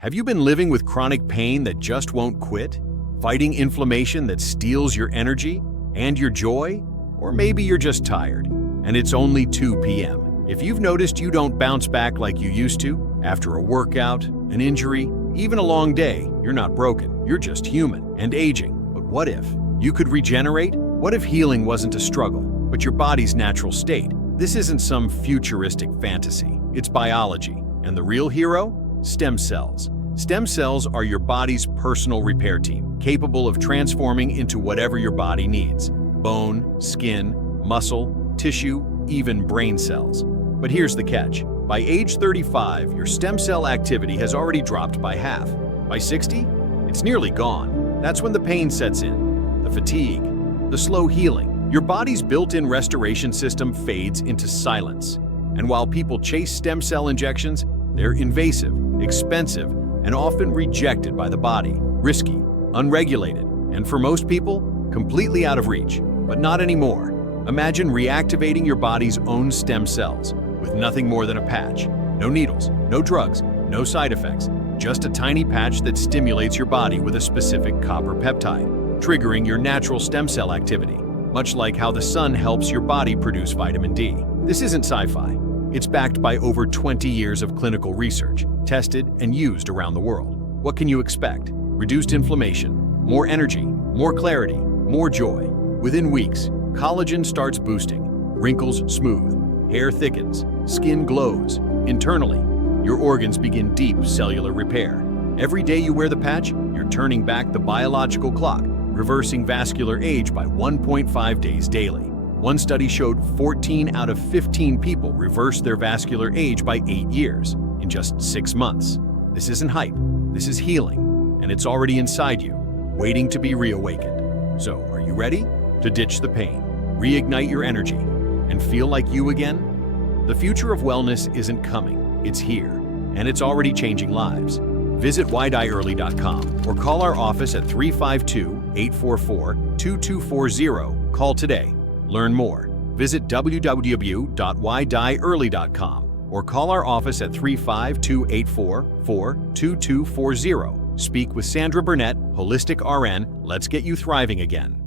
Have you been living with chronic pain that just won't quit? Fighting inflammation that steals your energy and your joy? Or maybe you're just tired, and it's only 2 p.m. If you've noticed you don't bounce back like you used to, after a workout, an injury, even a long day, you're not broken. You're just human and aging. But what if you could regenerate? What if healing wasn't a struggle, but your body's natural state? This isn't some futuristic fantasy. It's biology. And the real hero? Stem cells. Stem cells are your body's personal repair team, capable of transforming into whatever your body needs: bone, skin, muscle, tissue, even brain cells. But here's the catch. By age 35, your stem cell activity has already dropped by half. By 60, it's nearly gone. That's when the pain sets in, the fatigue, the slow healing. Your body's built-in restoration system fades into silence. And while people chase stem cell injections, they're invasive, expensive, and often rejected by the body, risky, unregulated, and for most people, completely out of reach. But not anymore. Imagine reactivating your body's own stem cells with nothing more than a patch. No needles, no drugs, no side effects, just a tiny patch that stimulates your body with a specific copper peptide, triggering your natural stem cell activity, much like how the sun helps your body produce vitamin D. This isn't sci-fi. It's backed by over 20 years of clinical research, tested and used around the world. What can you expect? Reduced inflammation, more energy, more clarity, more joy. Within weeks, collagen starts boosting, wrinkles smooth, hair thickens, skin glows. Internally, your organs begin deep cellular repair. Every day you wear the patch, you're turning back the biological clock, reversing vascular age by 1.5 days daily. One study showed 14 out of 15 people reversed their vascular age by 8 years in just 6 months. This isn't hype, this is healing, and it's already inside you, waiting to be reawakened. So, are you ready to ditch the pain, reignite your energy, and feel like you again? The future of wellness isn't coming, it's here, and it's already changing lives. Visit whydieearly.com or call our office at 352-844-2240. Call today. Learn more. Visit www.whydieearly.com or call our office at 352-844-2240. Speak with Sandra Burnett, Holistic RN. Let's get you thriving again.